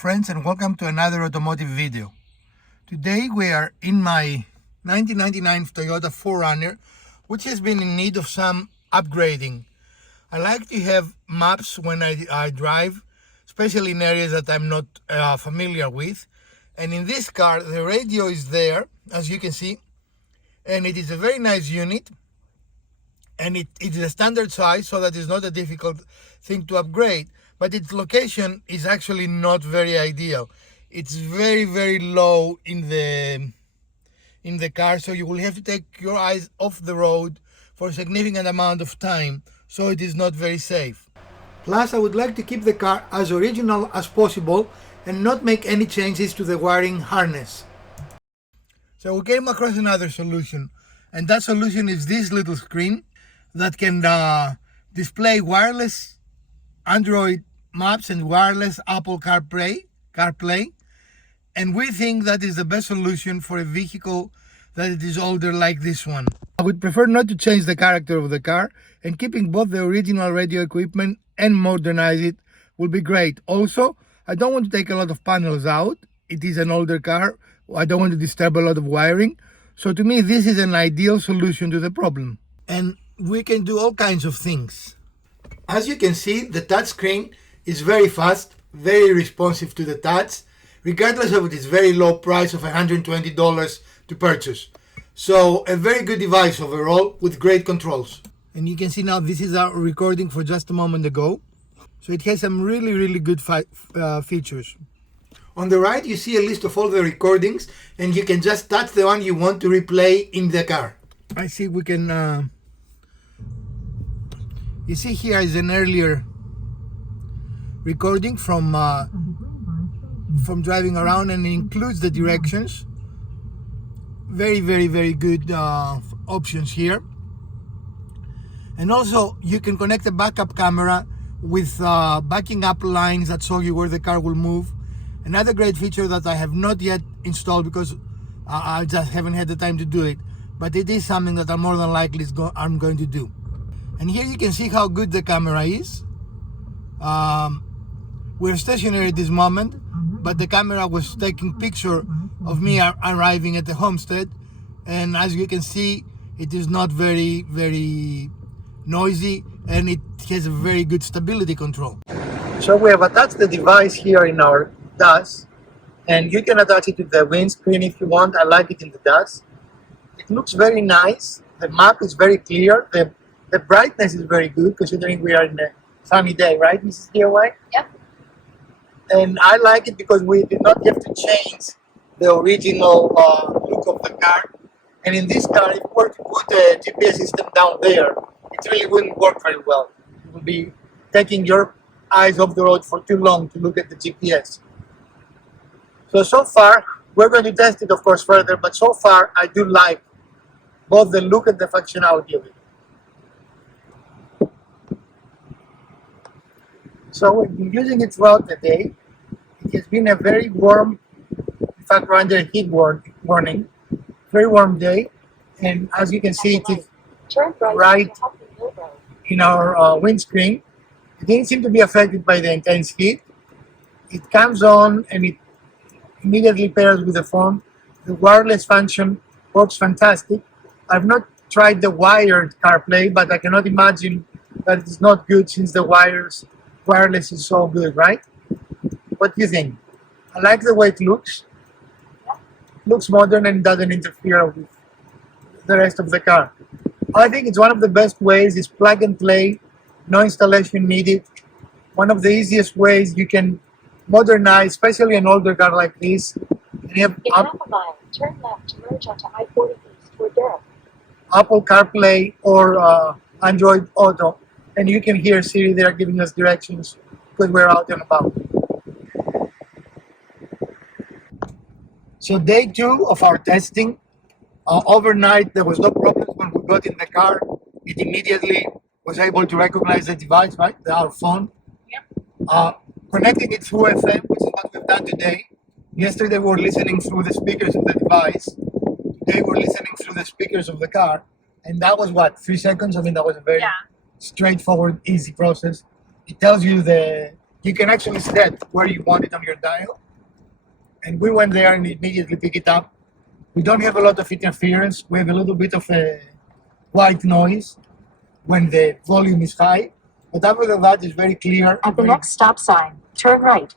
friends, and welcome to another automotive video. Today we are in my 1999 Toyota 4Runner, which has been in need of some upgrading. I like to have maps when I drive, especially in areas that I'm not familiar with. And in this car the radio is there, as you can see, and it is a very nice unit, and it is a standard size, so that is not a difficult thing to upgrade. But its location is actually not very ideal. It's very low in the car, so you will have to take your eyes off the road for a significant amount of time, so it is not very safe. Plus, I would like to keep the car as original as possible and not make any changes to the wiring harness. So we came across another solution, and that solution is this little screen that can display wireless Android maps and wireless Apple CarPlay, and we think that is the best solution for a vehicle that it is older like this one. I would prefer not to change the character of the car, and keeping both the original radio equipment and modernize it will be great. Also, I don't want to take a lot of panels out. It is an older car. I don't want to disturb a lot of wiring. So to me, this is an ideal solution to the problem. And we can do all kinds of things. As you can see, the touchscreen is very fast, very responsive to the touch, regardless of its very low price of $120 to purchase. So a very good device overall with great controls. And you can see now this is our recording for just a moment ago. So it has some really good features. On the right you see a list of all the recordings, and you can just touch the one you want to replay in the car. I see we can you see here is an earlier recording from driving around, and it includes the directions. Very good options here. And also you can connect a backup camera with backing up lines that show you where the car will move. Another great feature that I have not yet installed because I just haven't had the time to do it, but it is something that I'm more than likely I'm going to do. And here you can see how good the camera is. We're stationary at this moment, but the camera was taking picture of me arriving at the homestead, and as you can see, it is not very noisy, and it has a very good stability control. So we have attached the device here in our dash, and you can attach it to the windscreen if you want. I like it in the dash. It looks very nice. The map is very clear. The brightness is very good, considering we are in a sunny day, right, Mrs. DIY? Yep. And I like it because we did not have to change the original look of the car. And in this car, if we were to put a GPS system down there, it really wouldn't work very well. You would be taking your eyes off the road for too long to look at the GPS. So far, we're going to test it, of course, further, but so far, I do like both the look and the functionality of it. So we've been using it throughout the day. It has been a very warm, in fact we're under a heat warning, very warm day, and as you can see, it is right in our windscreen. It didn't seem to be affected by the intense heat. It comes on and it immediately pairs with the phone. The wireless function works fantastic. I've not tried the wired CarPlay, but I cannot imagine that it is not good since the wireless is so good, right? What do you think? I like the way it looks. It looks modern and doesn't interfere with the rest of the car. I think it's one of the best ways is plug and play, no installation needed. One of the easiest ways you can modernize, especially an older car like this. And you have in half a mile, turn left to merge onto I-40 East toward Durham. Apple CarPlay or Android Auto. And you can hear Siri there giving us directions because we're out and about. So day 2 of our testing. Overnight there was no problems when we got in the car. It immediately was able to recognize the device, right? Our phone. Yep. Connecting it through FM, which is what we've done today. Yesterday we were listening through the speakers of the device. Today we're listening through the speakers of the car. And that was what, 3 seconds? I mean, that was a very straightforward, easy process. It tells you the You can actually set where you want it on your dial. And we went there and immediately pick it up. We don't have a lot of interference. We have a little bit of a white noise when the volume is high. But other than that, it's very clear. At the next stop sign, turn right.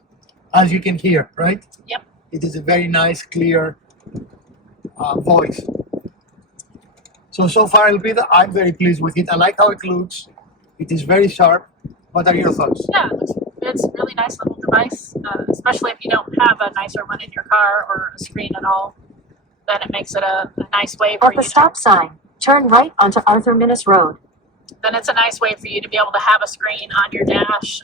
As you can hear, right? Yep. It is a very nice, clear voice. So far, Elvira, I'm very pleased with it. I like how it looks. It is very sharp. What are your thoughts? Yeah, it's a really nice little device, especially if you don't have a nicer one in your car or a screen at all. Then it makes it a nice way for At you the stop sign, turn right onto Arthur Minnis Road. Then it's a nice way for you to be able to have a screen on your dash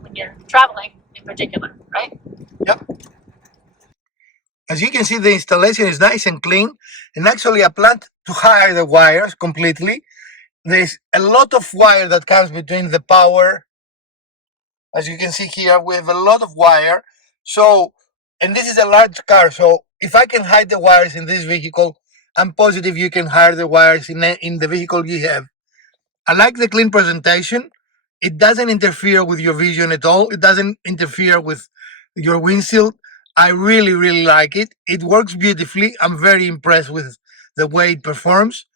when you're traveling in particular, right? Yep. As you can see, the installation is nice and clean, and actually I plan to hire the wires completely. There's a lot of wire that comes between the power. As you can see here, we have a lot of wire. So, and this is a large car, so if I can hide the wires in this vehicle, I'm positive you can hide the wires in the vehicle you have. I like the clean presentation. It doesn't interfere with your vision at all. It doesn't interfere with your windshield. I really, really like it. It works beautifully. I'm very impressed with the way it performs.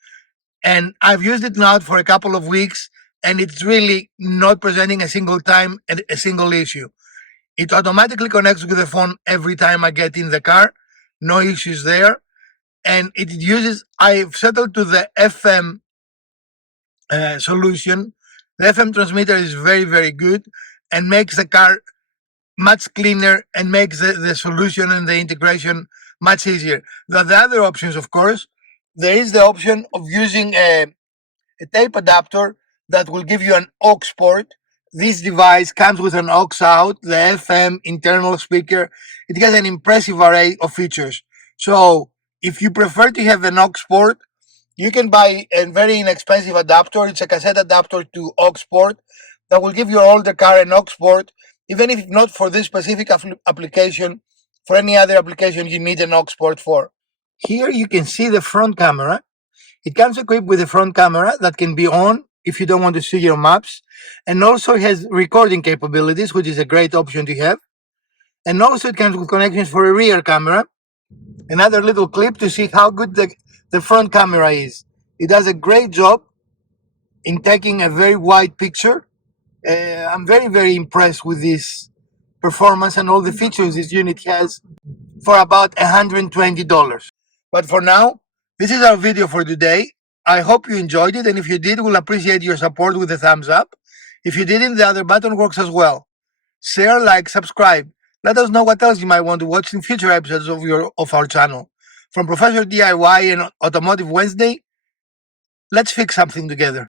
And I've used it now for a couple of weeks, and it's really not presenting a single time a single issue. It automatically connects with the phone every time I get in the car. No issues there. And it uses, I've settled to the FM solution. The FM transmitter is very, very good and makes the car much cleaner and makes the solution and the integration much easier. The other options, of course, there is the option of using a tape adapter that will give you an aux port. This device comes with an aux out, the FM internal speaker. It has an impressive array of features. So if you prefer to have an aux port, you can buy a very inexpensive adapter. It's a cassette adapter to aux port that will give your older car an aux port. Even if not for this specific application, for any other application you need an aux port for. Here you can see the front camera. It comes equipped with a front camera that can be on if you don't want to see your maps, and also has recording capabilities, which is a great option to have. And also it comes with connections for a rear camera. Another little clip to see how good the front camera is. It does a great job in taking a very wide picture. I'm very, very impressed with this performance and all the features this unit has for about $120. But for now, this is our video for today. I hope you enjoyed it, and if you did, we'll appreciate your support with a thumbs up. If you didn't, the other button works as well. Share, like, subscribe. Let us know what else you might want to watch in future episodes of our channel. From Professor DIY and Automotive Wednesday, let's fix something together.